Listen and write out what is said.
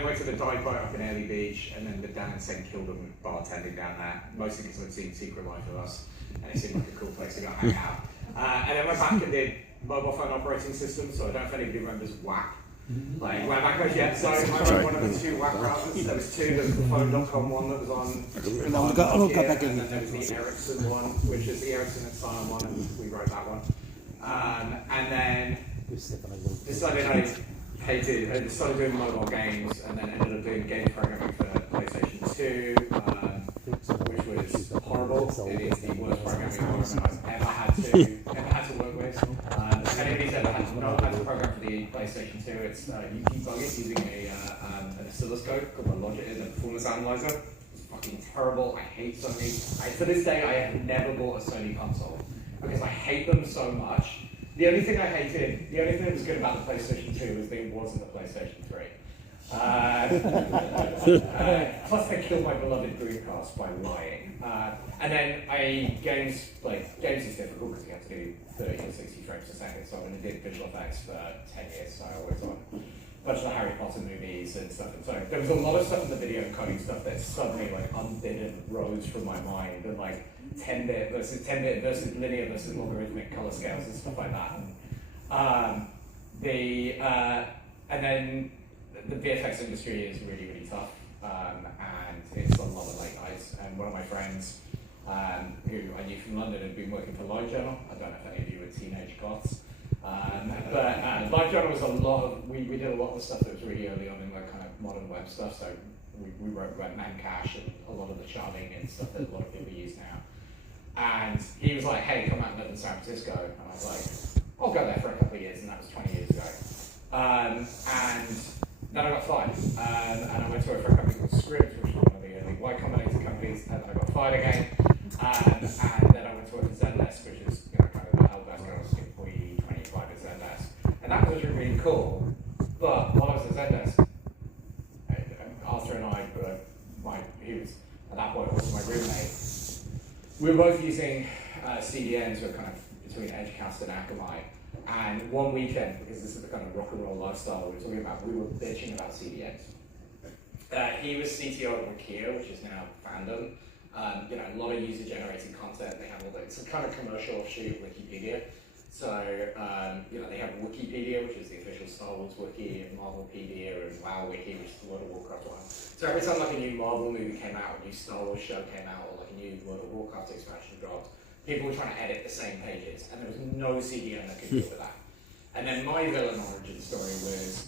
then went to the dive bar up in Airlie Beach, and then the Dan and Sen killed them bartending down there, mostly because I'd seen Secret Life of Us, and it seemed like a cool place to go hang out. And then went back and did mobile phone operating systems, so I don't know if anybody remembers WAP. Like, went back goes, yeah, so I wrote one of the two WAP browsers. There was two, there was the phone.com one that was on Nokia, and then there was the Ericsson one, which is the Ericsson and Scion one, and we wrote that one. And then decided I started doing mobile games, and then ended up doing game programming for PlayStation 2, which was horrible. It is the worst programming environment I've ever had to work with. If anybody's ever had to know how to program for the PlayStation 2, it's you debug it using an oscilloscope called a Logic, the performance analyzer. It's fucking terrible. I hate Sony. To this day, I have never bought a Sony console because I hate them so much. The only thing that was good about the PlayStation 2 was that it wasn't the PlayStation 3. Plus they killed my beloved Dreamcast by lying. And then games is difficult because you have to do 30 or 60 frames a second, so I went and did visual effects for 10 years, so I worked on a bunch of the Harry Potter movies and stuff. And so there was a lot of stuff in the video encoding stuff that suddenly like undid rose from my mind, and like 10-bit versus linear versus logarithmic color scales and stuff like that. And then the VFX industry is really, really tough, and it's a lot of late nights. And one of my friends, who I knew from London, had been working for LiveJournal. I don't know if any of you were teenage goths, but LiveJournal was we did a lot of stuff that was really early on in like kind of modern web stuff. So we wrote Memcache and a lot of the charming and stuff that a lot of people use now. And he was like, hey, come out and live in San Francisco. And I was like, I'll go there for a couple of years, and that was 20 years ago. And then I got fired, and I went to work for a company called Script, which was one of the early Y Combinator companies, and then I got fired again. And then I went to work at Zendesk, which is kind of the help desk. I was employee 25 at Zendesk. And that was really cool. But while I was at Zendesk, Arthur and I, he was at that point also my roommate, we were both using CDNs, were kind of between Edgecast and Akamai. And one weekend, because this is the kind of rock and roll lifestyle we were talking about, we were bitching about CDNs. He was CTO at Wikia, which is now Fandom. A lot of user-generated content. They have all that. It's a kind of commercial offshoot of Wikipedia. So, they have Wikipedia, which is the official Star Wars wiki, and Marvelpedia, and WoW Wiki, which is the World of Warcraft one. So every time like a new Marvel movie came out, a new Star Wars show came out, or like a new World of Warcraft expansion dropped, people were trying to edit the same pages, and there was no CDN that could deal with that. And then my villain origin story was